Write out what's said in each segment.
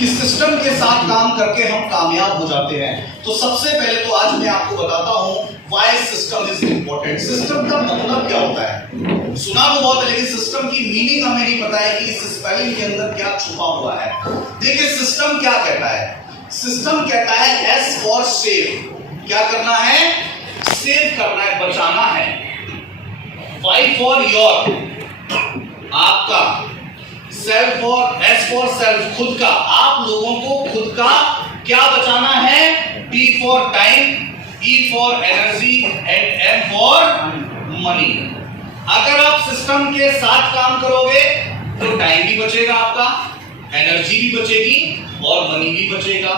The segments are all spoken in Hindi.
कि सिस्टम के साथ काम करके हम कामयाब हो जाते हैं। तो सबसे पहले तो आज मैं आपको बताता हूं why system is important. System का मतलब क्या होता है? सुना तो बहुत है, लेकिन सिस्टम की मीनिंग हमें नहीं पता है कि इस स्पेलिंग के अंदर क्या छुपा हुआ है। देखिए सिस्टम क्या कहता है? सिस्टम कहता है एस फॉर सेव। क्या करना है? सेव करना है, बचाना है। वाई फॉर योर, आपका। Self for, S for self, खुद का। आप लोगों को खुद का क्या बचाना है? T for time, E for energy and M for money. अगर आप सिस्टम के साथ काम करोगे तो टाइम भी बचेगा आपका, एनर्जी भी बचेगी और मनी भी बचेगा।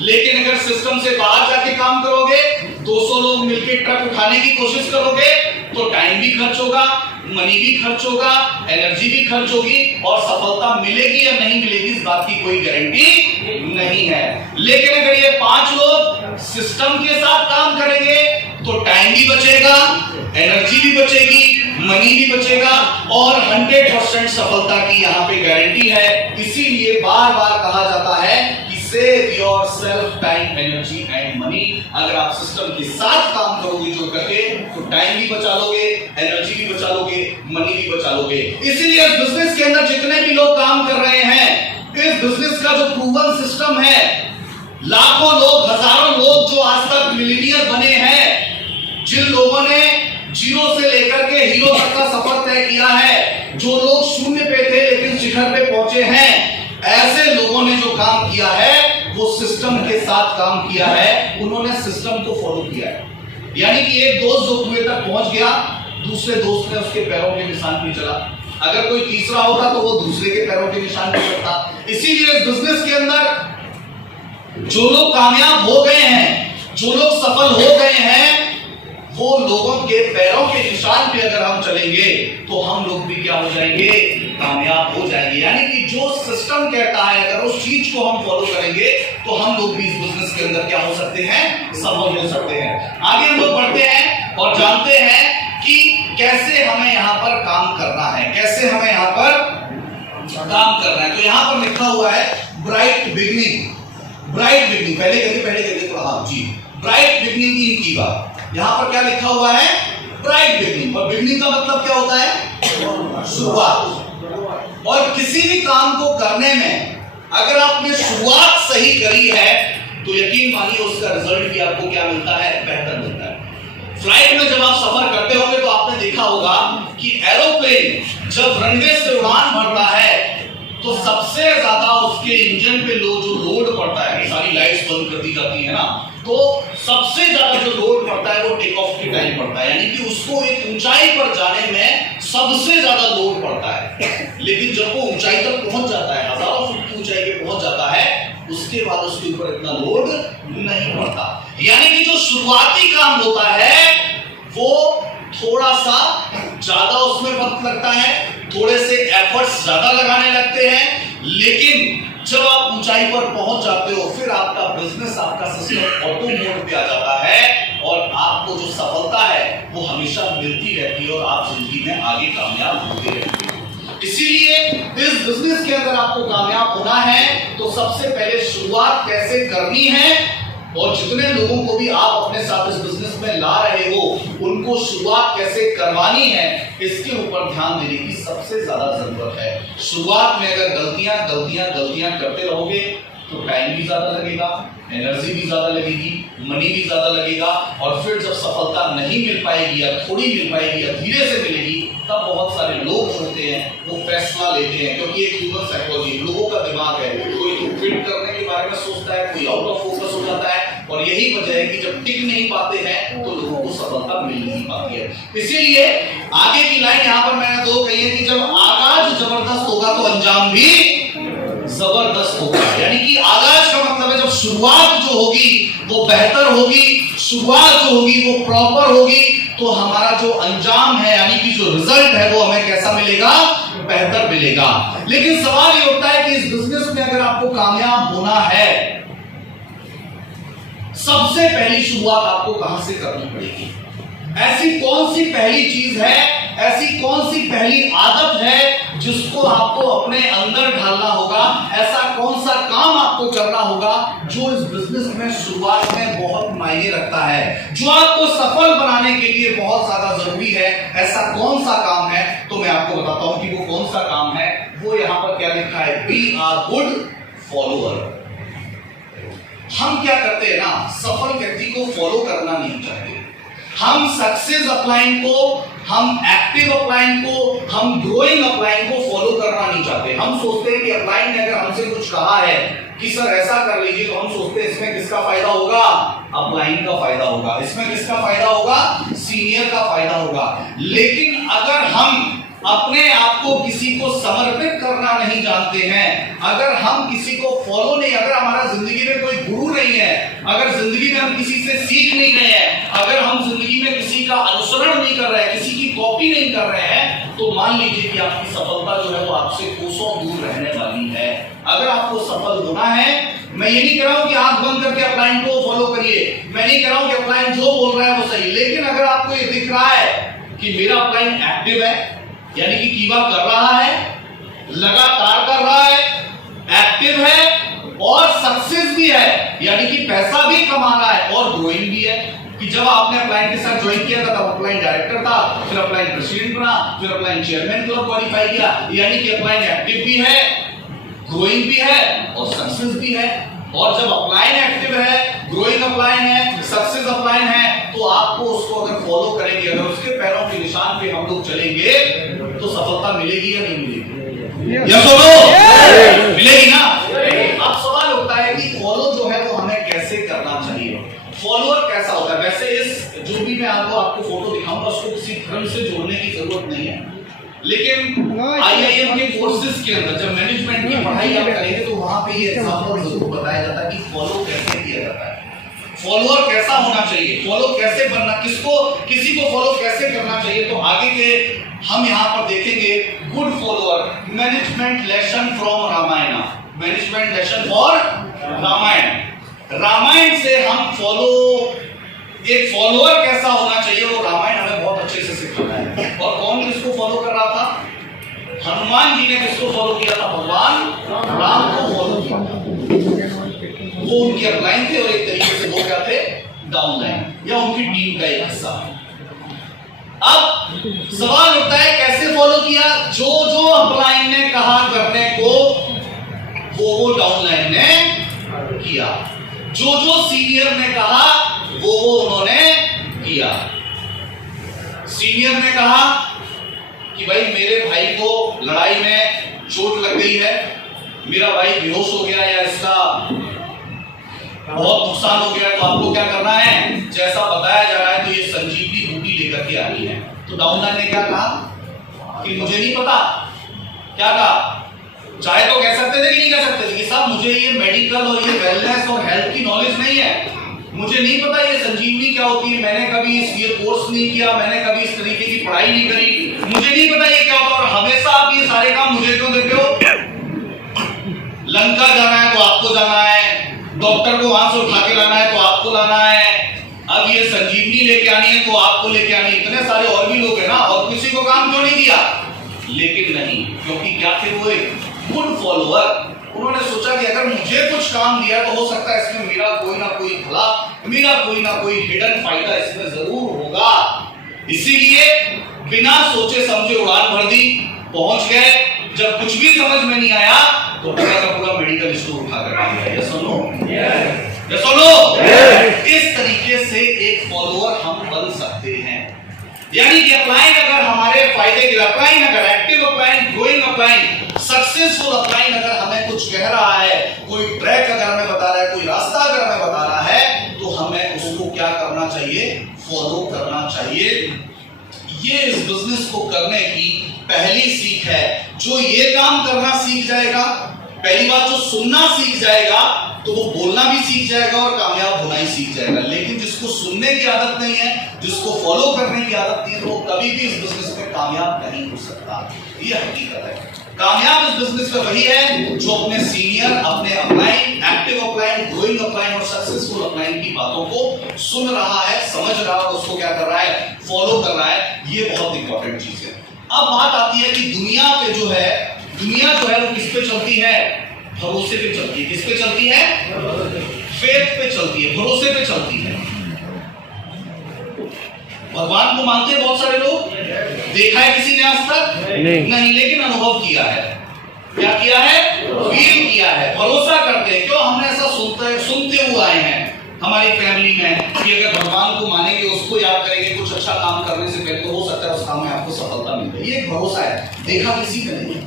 लेकिन अगर सिस्टम से बाहर जाके काम करोगे, 200 लोग मिलकर ट्रक उठाने की कोशिश करोगे तो टाइम भी खर्च होगा, मनी भी खर्च होगा, एनर्जी भी खर्च होगी और सफलता मिलेगी या नहीं मिलेगी इस बात की कोई गारंटी नहीं है। लेकिन अगर ये 5 लोग सिस्टम के साथ काम करेंगे तो टाइम भी बचेगा, एनर्जी भी बचेगी, मनी भी बचेगा और 100% सफलता की यहां पे गारंटी है। इसीलिए बार बार कहा जाता है कि save your self, time, energy and money. अगर आप सिस्टम के साथ काम करोगे जो करके तो टाइम भी बचा लोगे, एनर्जी भी बचा लोगे, मनी भी बचा लोगे। इसीलिए बिजनेस के अंदर जितने भी लोग काम कर रहे हैं, इस बिजनेस का जो प्रूवन सिस्टम है, लाखों लोग, हजारों लोग जो आज तक मिलियनियर बने हैं, जिन लोगों ने जीरो से लेकर के हीरो तक का सफर तय किया है, जो लोग शून्य पे थे लेकिन शिखर पे पहुंचे हैं, ऐसे लोगों ने जो काम किया है वो सिस्टम के साथ काम किया है। उन्होंने सिस्टम को फॉलो किया है। यानी कि एक दोस्त जो कुएं तक पहुंच गया, दूसरे दोस्त ने उसके पैरों के निशान पे चला। अगर कोई तीसरा होता तो वो दूसरे के पैरों के निशान पे चलता। इसीलिए इस बिजनेस के अंदर जो लोग कामयाब हो गए हैं, जो लोग सफल हो गए हैं, वो लोगों के पैरों के निशान पे अगर हम चलेंगे तो हम लोग भी क्या हो जाएंगे? कामयाब हो जाएंगे। यानी कि जो सिस्टम कहता है, अगर उस चीज को हम फॉलो करेंगे तो हम लोग भी इस बिजनेस के अंदर क्या हो सकते हैं? सफल हो सकते हैं। आगे हम लोग बढ़ते हैं और जानते हैं कि कैसे हमें यहां पर काम करना है, कैसे हमें यहां पर काम करना है। तो यहां पर लिखा हुआ है ब्राइट बिगनिंग। ब्राइट बिगनिंग, पहले करिए थोड़ा। हाँ जी, ब्राइट बिगनिंग की इनकी बात। यहां पर क्या लिखा हुआ है? Bright beginning. और बिगनिंग का मतलब क्या होता है? शुरुआत। और किसी भी काम को करने में अगर आपने शुरुआत सही करी है तो यकीन मानिए उसका रिजल्ट भी आपको क्या मिलता है? बेहतर मिलता है। फ्लाइट में जब आप सफर करते होंगे तो आपने देखा होगा कि एरोप्लेन जब रनवे से उड़ान भरता है तो सबसे ज्यादा उसके इंजन पे जो लोड पड़ता है, सारी लाइट्स बंद कर दी जाती है ना, तो सबसे ज्यादा जो लोड पड़ता है वो टेक ऑफ के टाइम पड़ता है। यानी कि उसको एक ऊंचाई पर जाने में सबसे ज्यादा लोड पड़ता है। लेकिन जब वो ऊंचाई तक पहुंच जाता है, हजारों फुट की ऊंचाई पे पहुंच जाता है, उसके बाद उसके ऊपर इतना लोड नहीं पड़ता। यानी कि जो शुरुआती काम होता है वो थोड़ा सा ज्यादा उसमें वक्त लगता है, थोड़े से एफर्ट्स ज्यादा लगाने लगते हैं, लेकिन जब आप ऊंचाई पर पहुंच जाते हो फिर आपका बिजनेस, आपका सिस्टम ऑटो मोड पे आ जाता है और आपको जो सफलता है वो हमेशा मिलती रहती है और आप जिंदगी में आगे कामयाब होते रहते हैं। इसीलिए इस बिजनेस के अंदर आपको कामयाब होना है तो सबसे पहले शुरुआत कैसे करनी है और जितने लोगों को भी आप अपने साथ इस बिजनेस में ला रहे हो उनको शुरुआत कैसे करवानी है, इसके ऊपर ध्यान देने की सबसे ज्यादा जरूरत है। शुरुआत में अगर गलतियां करते रहोगे तो टाइम भी ज्यादा लगेगा, एनर्जी भी ज्यादा लगेगी, मनी भी ज्यादा लगेगा और फिर जब सफलता नहीं मिल पाएगी या थोड़ी मिल पाएगी या धीरे से मिलेगी, तब बहुत सारे लोग होते हैं वो फैसला लेते हैं, क्योंकि एक ह्यूमन साइकोलॉजी, लोगों का दिमाग है, कोई तो फिट करने के बारे में सोचता है, कोई आउट ऑफ फोकस हो जाता है और यही वजह है कि जब टिक नहीं पाते हैं तो लोगों को सफलता मिल नहीं पाती है। इसीलिए आगे की लाइन यहाँ पर मैंने 2 कही है कि जब आगाज जबरदस्त होगा तो अंजाम भी जबरदस्त होगा। यानी कि आगाज का मतलब है जब शुरुआत जो होगी वो बेहतर होगी, शुरुआत जो होगी वो प्रॉपर होगी, तो हमारा जो अंजाम है यानी कि जो रिजल्ट है वो हमें कैसा मिलेगा? बेहतर मिलेगा। लेकिन सवाल ये उठता है कि इस बिजनेस में अगर आपको कामयाब होना है, सबसे पहली शुरुआत आपको कहां से करनी पड़ेगी? ऐसी कौन सी पहली चीज है, ऐसी कौन सी पहली आदत है जिसको आपको अपने अंदर ढालना होगा? ऐसा कौन सा सा काम आपको करना होगा जो इस बिजनेस में शुरुआत में बहुत मायने रखता है, जो आपको सफल बनाने के लिए बहुत ज्यादा जरूरी है। ऐसा कौन सा काम है, तो मैं आपको बताता हूं कि वो कौन सा काम है। वो यहां पर क्या लिखा है, बी आर गुड फॉलोअर। हम क्या करते हैं ना, सफल व्यक्ति को फॉलो करना नहीं चाहते। हम सक्सेस अपलाइन को, हम एक्टिव अपलाइन को, हम ग्रोइंग अपलाइन को फॉलो करना नहीं चाहते। हम सोचते हैं कि अपलाइन ने अगर हमसे कुछ कहा है कि सर ऐसा कर लीजिए, तो हम सोचते हैं इसमें किसका फायदा होगा, अपलाइन का फायदा होगा। इसमें किसका फायदा होगा, सीनियर का फायदा होगा। लेकिन अगर हम अपने आप को किसी को समर्पित करना नहीं जानते हैं, अगर हम किसी को फॉलो नहीं, अगर हमारा जिंदगी में कोई गुरु नहीं है, अगर जिंदगी में हम किसी से सीख नहीं रहे हैं, अगर हम जिंदगी में किसी का अनुसरण नहीं कर रहे हैं, किसी की कॉपी नहीं कर रहे हैं, तो मान लीजिए कि आपकी सफलता जो है वो आपसे कोसों दूर रहने वाली है। अगर आपको सफल होना है, मैं ये नहीं कह रहा हूं कि आंख बंद करके अपलाइन को फॉलो करिए, मैं नहीं कह रहा हूं कि अपलाइन जो बोल रहा है वो सही, लेकिन अगर आपको ये दिख रहा है कि मेरा अपलाइन एक्टिव है, यानी कि कीवा कर रहा है, लगातार कर रहा है, एक्टिव है और सक्सेस भी है, यानी कि पैसा भी कमा रहा है और ग्रोइंग भी है। कि जब आपने अपलाइन के साथ ज्वाइन किया था तब अपलाइन डायरेक्टर था, फिर अपलाइन प्रेसिडेंट बना, फिर अपलाइन चेयरमैन क्लब क्वालिफाई किया, यानी कि अपलाइन एक्टिव भी है, ग्रोइंग भी है और सक्सेस भी है। और जब अपलाइन एक्टिव है, ग्रोइंग अपलाइन है, सक्सेस अपलाइन है, तो आपको उसको अगर फॉलो करेंगे, अगर उसके पैरों के निशान पे हम लोग चलेंगे, तो सफलता मिलेगी या नहीं मिलेगी? यस और नो? मिलेगी ना? अब सवाल होता है कि फॉलो जो है वो हमें कैसे करना चाहिए, फॉलोअर कैसा होता है। वैसे इस जो भी मैं आपको फोटो दिखाऊंगा उसको किसी धर्म से जोड़ने की जरूरत नहीं है, लेकिन आईआईएम के कोर्सेज के अंदर जब मैनेजमेंट की पढ़ाई आप करेंगे तो वहां पे ये एग्जांपल जरूर बताया जाता है कि फॉलो कैसे किया जाता है, फॉलोअर कैसा होना चाहिए, फॉलो कैसे बनना, किसी को फॉलो कैसे करना चाहिए। तो आगे के हम यहाँ पर देखेंगे good follower, management lesson from Ramayan, management lesson for Ramayan. Ramayan से हम एक फॉलोअर कैसा होना चाहिए वो रामायण हमें बहुत अच्छे से सिखाता है। और कौन किसको फॉलो कर रहा था, हनुमान जी ने किसको फॉलो किया था, भगवान राम को फॉलो किया था। वो उनके अपलाइन थे और एक तरीके से वो क्या थे, डाउनलाइन या उनकी टीम का एक हिस्सा। अब सवाल उठता है कैसे फॉलो किया, जो जो अपलाइन ने कहा करने को वो डाउनलाइन ने किया, जो जो सीनियर ने कहा वो उन्होंने किया। सीनियर ने कहा कि भाई मेरे भाई को लड़ाई में चोट लग गई है, मेरा भाई बेहोश हो गया या इसका बहुत नुकसान हो गया, तो आपको क्या करना है, जैसा बताया जा रहा है तो ये संजीवनी बूटी लेकर के आनी है। तो डाउनलाइन ने क्या कहा कि मुझे नहीं पता, क्या कहा, चाहे तो कह सकते थे कि नहीं कह सकते थे कि साहब मुझे ये मेडिकल और ये वेलनेस और हेल्थ की नॉलेज नहीं है, मुझे नहीं पता ये संजीवनी क्या होती है, मैंने कभी ये कोर्स नहीं किया, मैंने कभी इस तरीके की पढ़ाई नहीं करी, मुझे नहीं पता ये क्या होता है। और हमेशा आप ये सारे काम मुझे क्यों देते हो, लंका जाना है तो आपको जाना है, डॉक्टर को वहां से उठा के लाना है तो आपको लाना है, अब ये संजीवनी लेके आनी है तो आपको लेके आनी, इतने सारे और भी लोग हैं ना, और किसी को काम क्यों नहीं दिया। लेकिन नहीं, क्योंकि क्या थे वो एक गुड फॉलोअर। उन्होंने सोचा कि अगर मुझे कुछ काम दिया तो हो सकता है इसमें मेरा कोई ना कोई भला, मेरा कोई ना कोई हिडन फायदा इसमें जरूर होगा। इसीलिए बिना सोचे समझे उड़ान भर दी, पहुंच गए। जब कुछ भी समझ में नहीं आया तो पूरा का पूरा मेडिकल स्टोर उठा कर यस और नो, यस और नो। इस तरीके से एक फॉलोअर हम बन सकते हैं। यानी कि अपलाइन अगर हमारे फायदे के लिए, अपलाइन अगर active upline, growing upline, successful upline अगर हमें कुछ कह रहा है, कोई ट्रैक अगर हमें बता रहा है, कोई रास्ता अगर हमें बता रहा है, तो हमें उसको क्या करना चाहिए, फॉलो करना चाहिए। ये इस बिजनेस को करने की पहली सीख है। जो ये काम करना सीख जाएगा, पहली बात जो सुनना सीख जाएगा तो वो बोलना भी सीख जाएगा और कामयाब होना ही सीख जाएगा। लेकिन जिसको सुनने की आदत नहीं है, जिसको फॉलो करने की आदत नहीं है, तो वो कभी भी इस बिजनेस में कामयाब नहीं हो सकता। ये हकीकत है। कामयाब इस बिजनेस में वही है जो अपने सीनियर, अपने upline, active upline, growing upline और सक्सेसफुल अपलाइन की बातों को सुन रहा है, समझ रहा है और उसको क्या कर रहा है, फॉलो कर रहा है। ये बहुत इंपॉर्टेंट चीज है। अब बात आती है कि दुनिया जो है वो किस पे चलती है, भरोसे पे चलती है। किस पे चलती है? फेथ पे चलती है, भरोसे पे चलती है। भगवान को मानते हैं बहुत सारे लोग, देखा है किसी ने आज तक? नहीं, लेकिन अनुभव किया है। क्या किया है? फील किया है, भरोसा करते हैं। क्यों? हमने ऐसा सुनते हुए आए हैं हमारी फैमिली में कि अगर भगवान को मानेंगे, उसको याद करेंगे, कुछ अच्छा काम करने से पहले तो हो सकता है उस काम में आपको सफलता मिल जाए। ये एक भरोसा है, देखा किसी का नहीं है।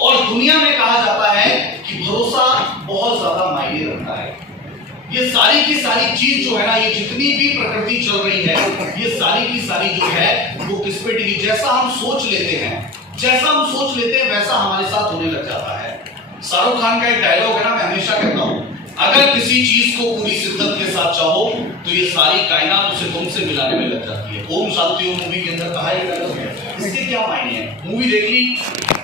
और दुनिया में कहा जाता है कि भरोसा बहुत ज्यादा मायने रखता है। ये सारी की सारी चीज जो है ना, ये जितनी भी प्रकृति चल रही है, ये सारी की सारी जो है वो किस पे टिकी? जैसा हम सोच लेते हैं, वैसा हमारे साथ होने लग जाता है। शाहरुख खान का एक डायलॉग है ना, मैं हमेशा कहता हूं, अगर किसी चीज को पूरी शिद्दत के साथ चाहो तो ये सारी कायनात उसे तुमसे मिलाने में लग जाती है। ओम शांति ओम मूवी के अंदर कहा डायलॉग है। इसके क्या मायने हैं? मूवी देख ली,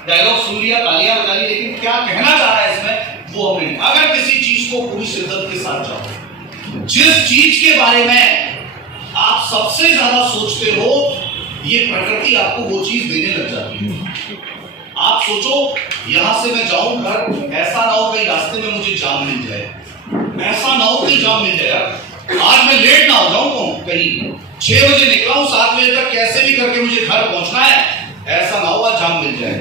डायलॉग सुन लिया, तालियां बजा ली, लेकिन क्या कहना चाह रहा है इसमें वो हम नहीं। अगर किसी चीज को पूरी शिद्दत के साथ चाहो, जिस चीज के बारे में आप सबसे ज्यादा सोचते हो, ये प्रकृति आपको वो चीज देने लग जाती है। आप सोचो, यहां से मैं जाऊं घर, ऐसा ना हो कहीं रास्ते में मुझे जाम मिल जाए, ऐसा ना हो कहीं जाम मिल जाए, आज मैं लेट ना हो जाऊं कहीं, 6 बजे निकला हूं, 7 बजे तक कैसे भी करके मुझे घर पहुंचना है, ऐसा ना होगा जाम मिल जाए।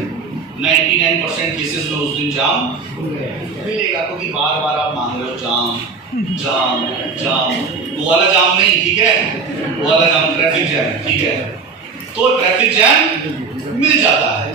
99% केसेस में उस दिन जाम मिलेगा, क्योंकि बार बार आप मांग रहे हो जाम जाम जाम। वो वाला जाम नहीं, ठीक है, वो वाला जाम ट्रैफिक जैम, ठीक है, तो ट्रैफिक जैम मिल जाता है।